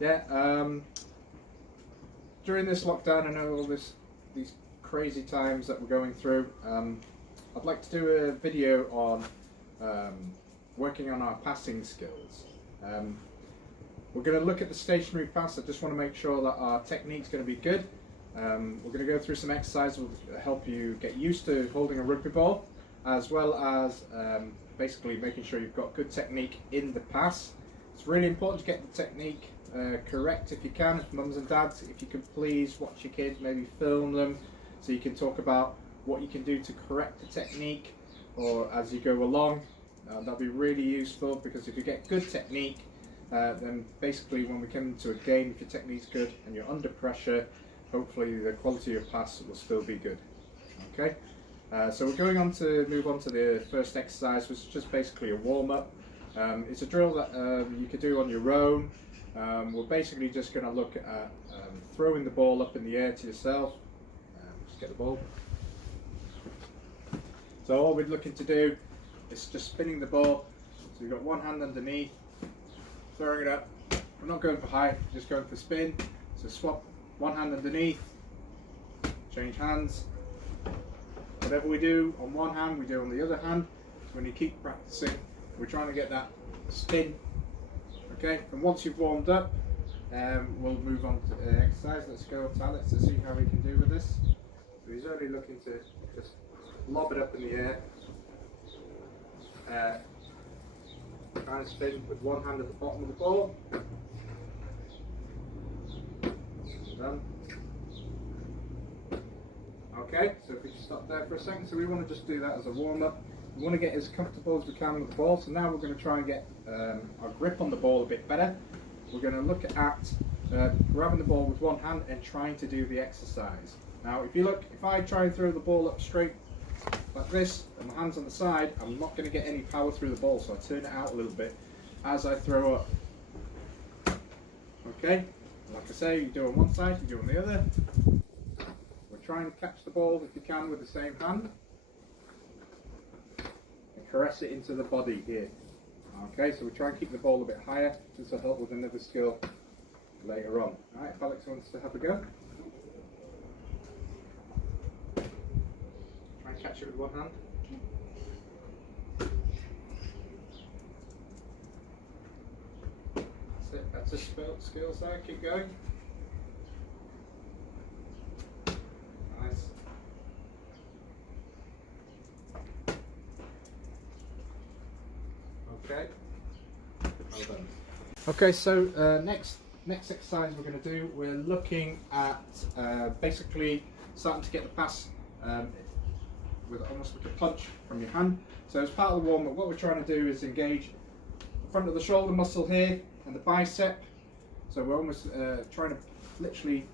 Yeah, during this lockdown, I know these crazy times that we're going through. I'd like to do a video on working on our passing skills. We're going to look at the stationary pass. I just want to make sure that our technique's going to be good. We're going to go through some exercises that will help you get used to holding a rugby ball, as well as basically making sure you've got good technique in the pass. It's really important to get the technique correct if you can. Mums and dads, if you can please watch your kids, maybe film them so you can talk about what you can do to correct the technique or as you go along. That'll be really useful, because if you get good technique, then basically when we come into a game, if your technique's good and you're under pressure, hopefully the quality of your pass will still be good. Okay, so we're going on to move on to the first exercise, which is just basically a warm-up. It's a drill that you could do on your own. We're basically just going to look at throwing the ball up in the air to yourself. Just get the ball. So all we're looking to do is just spinning the ball. So you've got one hand underneath, throwing it up. We're not going for height, just going for spin. So swap one hand underneath, change hands. Whatever we do on one hand, we do on the other hand. So when you keep practicing, we're trying to get that spin. Okay, and once you've warmed up, we'll move on to the exercise. Let's go to Alex to see how we can do with this. So he's only looking to just lob it up in the air. Trying to spin with one hand at the bottom of the ball. Done. Okay, so if we just stop there for a second, so we want to just do that as a warm-up. We want to get as comfortable as we can with the ball, so now we're going to try and get our grip on the ball a bit better. We're going to look at grabbing the ball with one hand and trying to do the exercise. Now if you look, if I try and throw the ball up straight like this and my hand's on the side, I'm not going to get any power through the ball, so I turn it out a little bit as I throw up. Okay, like I say, you do on one side, you do on the other. We're trying to catch the ball if you can with the same hand and caress it into the body here. Okay, so we try and keep the ball a bit higher. This will help with another skill later on. Alright, if Alex wants to have a go. Try and catch it with one hand. That's it, that's a skill side, keep going. Nice. Okay, well done. Okay, so next exercise we're going to do, we're looking at basically starting to get the pass with almost like a punch from your hand. So as part of the warm-up, what we're trying to do is engage the front of the shoulder muscle here and the bicep. So we're almost trying to literally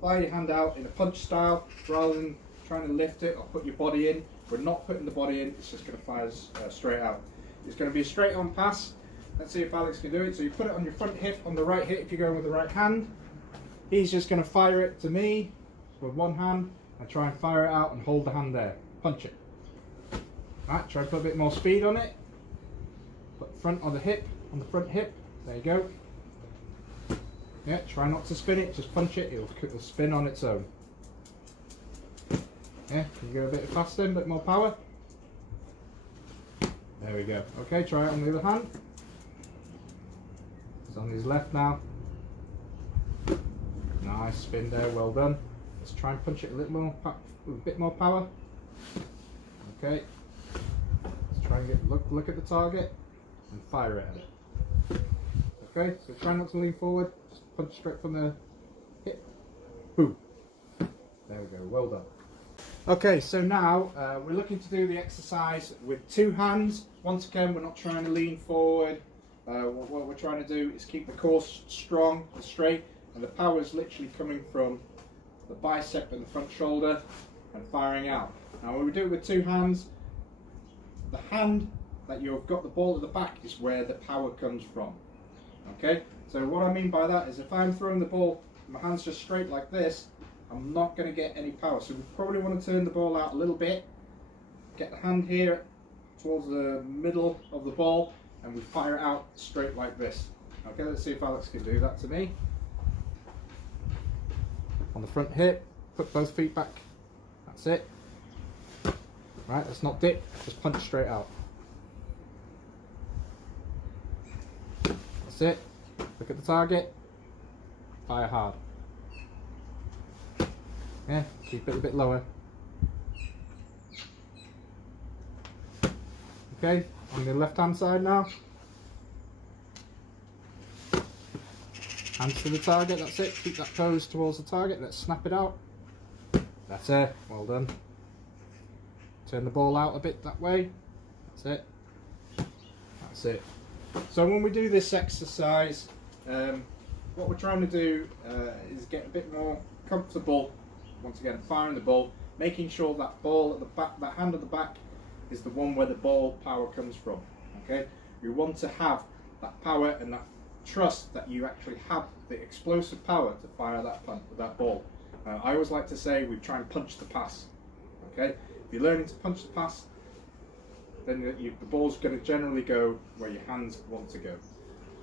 fire your hand out in a punch style rather than trying to lift it or put your body in. We're not putting the body in, it's just going to fire straight out. It's going to be a straight on pass. Let's see if Alex can do it. So you put it on your front hip, on the right hip if you're going with the right hand. He's just going to fire it to me with one hand and try and fire it out and hold the hand there. Punch it. Right, try and put a bit more speed on it. Put the front on the hip, on the front hip. There you go. Yeah, try not to spin it, just punch it, it'll spin on its own. Yeah, can you go a bit faster, a bit more power? There we go. Okay, try it on the other hand. It's on his left now. Nice spin there, well done. Let's try and punch it a little more, with a bit more power. Okay. Let's try and get look at the target and fire it at it. Okay, so try not to lean forward, just punch straight from the hip. Boom. There we go, well done. Okay, so now we're looking to do the exercise with two hands. Once again, we're not trying to lean forward. What we're trying to do is keep the core strong and straight, and the power is literally coming from the bicep and the front shoulder and firing out. Now when we do it with two hands, the hand that you've got the ball at the back is where the power comes from. Okay, so what I mean by that is if I'm throwing the ball, my hand's just straight like this, I'm not going to get any power. So we probably want to turn the ball out a little bit, get the hand here towards the middle of the ball, and we fire it out straight like this. Okay, let's see if Alex can do that to me. On the front hip, put both feet back. That's it. Right, let's not dip, just punch straight out. That's it. Look at the target. Fire hard. Yeah, keep it a bit lower. Okay, on the left hand side now. Hands to the target, that's it. Keep that pose towards the target. Let's snap it out. That's it, well done. Turn the ball out a bit that way. That's it. That's it. So when we do this exercise, what we're trying to do is get a bit more comfortable, once again, firing the ball, making sure that ball at the back, that hand at the back, is the one where the ball power comes from. Okay, we want to have that power and that trust that you actually have the explosive power to fire that ball. I always like to say we try and punch the pass. Okay, if you're learning to punch the pass, then the ball's going to generally go where your hands want to go.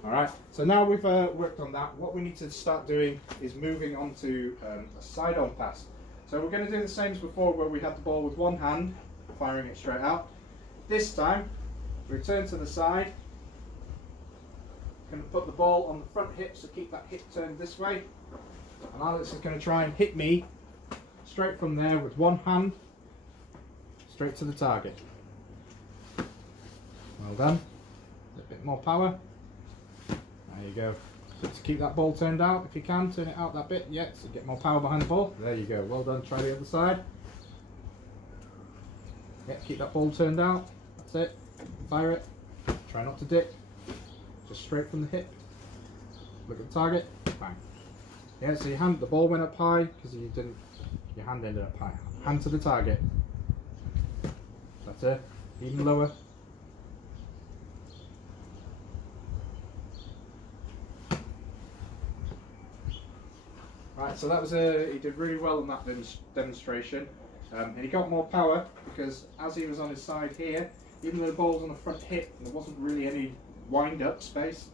Alright, so now we've worked on that, what we need to start doing is moving on to a side-on pass. So we're going to do the same as before, where we had the ball with one hand, firing it straight out. This time, we turn to the side, going to put the ball on the front hip, so keep that hip turned this way. And Alex is going to try and hit me straight from there with one hand, straight to the target. Well done. A bit more power. There you go. So to keep that ball turned out, if you can, turn it out that bit. Yeah, so get more power behind the ball. There you go. Well done. Try the other side. Yeah, keep that ball turned out. That's it. Fire it. Try not to dip. Just straight from the hip. Look at the target. Bang. Yeah, so the ball went up high because your hand ended up high. Hand to the target. That's it. Even lower. Right, so that was he did really well on that demonstration, and he got more power because as he was on his side here, even though the ball was on the front hip, there wasn't really any wind-up space.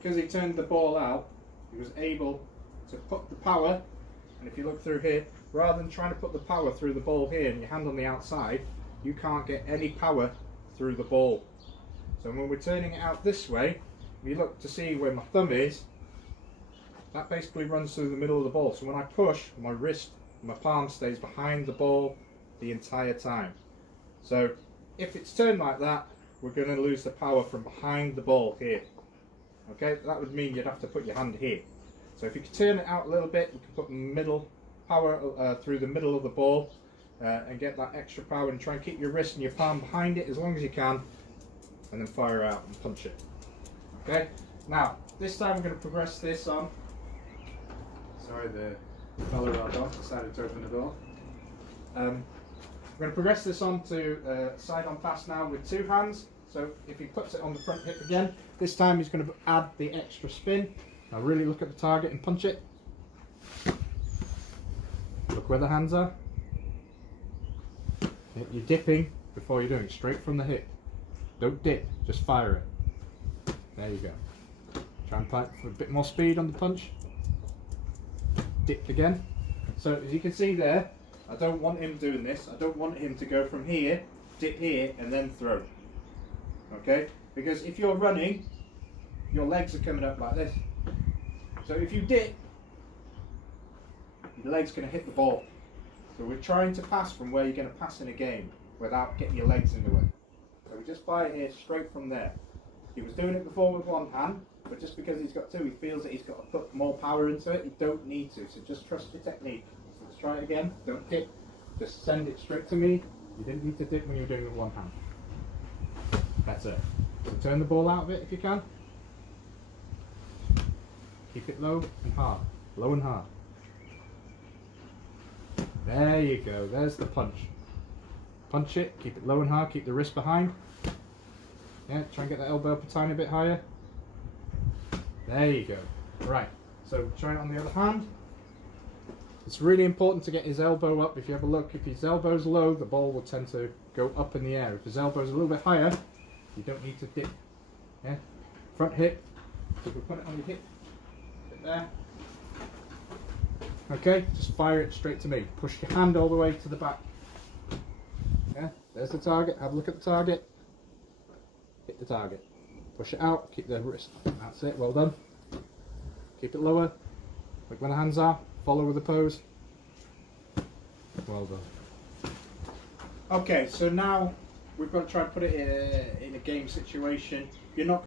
Because he turned the ball out, he was able to put the power, and if you look through here, rather than trying to put the power through the ball here and your hand on the outside, you can't get any power through the ball. So when we're turning it out this way, if you look to see where my thumb is, that basically runs through the middle of the ball. So when I push, my wrist, my palm stays behind the ball the entire time. So if it's turned like that, we're going to lose the power from behind the ball here. Okay, that would mean you'd have to put your hand here. So if you can turn it out a little bit, you can put middle power through the middle of the ball and get that extra power, and try and keep your wrist and your palm behind it as long as you can, and then fire out and punch it. Okay, now this time we're going to progress this on. Sorry, the fellow our dog decided to open the door. We're going to progress this on to side-on pass now with two hands. So if he puts it on the front hip again, this time he's going to add the extra spin. Now really look at the target and punch it. Look where the hands are. You're dipping before you're doing it, straight from the hip. Don't dip, just fire it. There you go. Try and punch for a bit more speed on the punch. Dipped again. So as you can see there, I don't want him doing this. I don't want him to go from here, dip here, and then throw. Okay? Because if you're running, your legs are coming up like this. So if you dip, your leg's going to hit the ball. So we're trying to pass from where you're going to pass in a game without getting your legs in the way. So we just fire here straight from there. He was doing it before with one hand, but just because he's got two, he feels that he's got to put more power into it. You don't need to, so just trust your technique. So let's try it again. Don't dip, just send it straight to me. You didn't need to dip when you were doing it with one hand. That's it. So turn the ball out of it if you can. Keep it low and hard. Low and hard. There you go. There's the punch. Punch it. Keep it low and hard. Keep the wrist behind. Yeah, try and get that elbow up a tiny bit higher. There you go. Right. So try it on the other hand. It's really important to get his elbow up. If you have a look, if his elbow's low, the ball will tend to go up in the air. If his elbow's a little bit higher, you don't need to dip. Yeah. Front hip, So we put it on your hip, there. Okay, just fire it straight to me. Push your hand all the way to the back. Yeah, there's the target. Have a look at the target. Hit the target. Push it out. Keep the wrist. That's it. Well done. Keep it lower. Look where the hands are. Follow with the pose. Well done. Okay, so now we've got to try and put it in a game situation. You're not